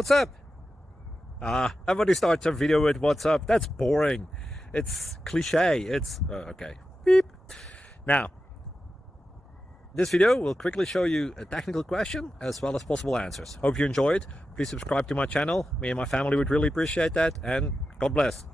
What's up? Everybody starts a video with what's up. That's boring. It's cliche. It's okay. Beep. Now, this video will quickly show you a technical question as well as possible answers. Hope you enjoy it. Please subscribe to my channel. Me and my family would really appreciate that, and God bless.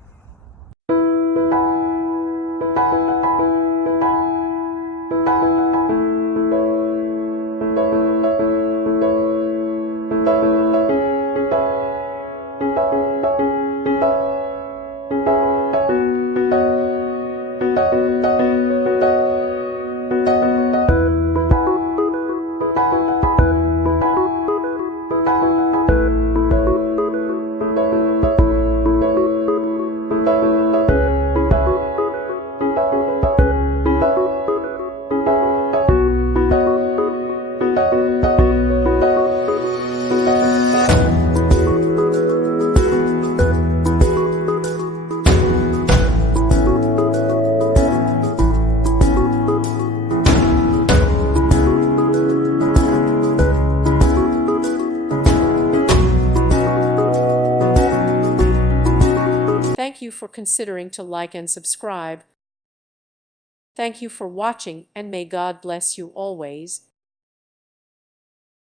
Thank you for considering to like and subscribe. Thank you for watching, and may God bless you always.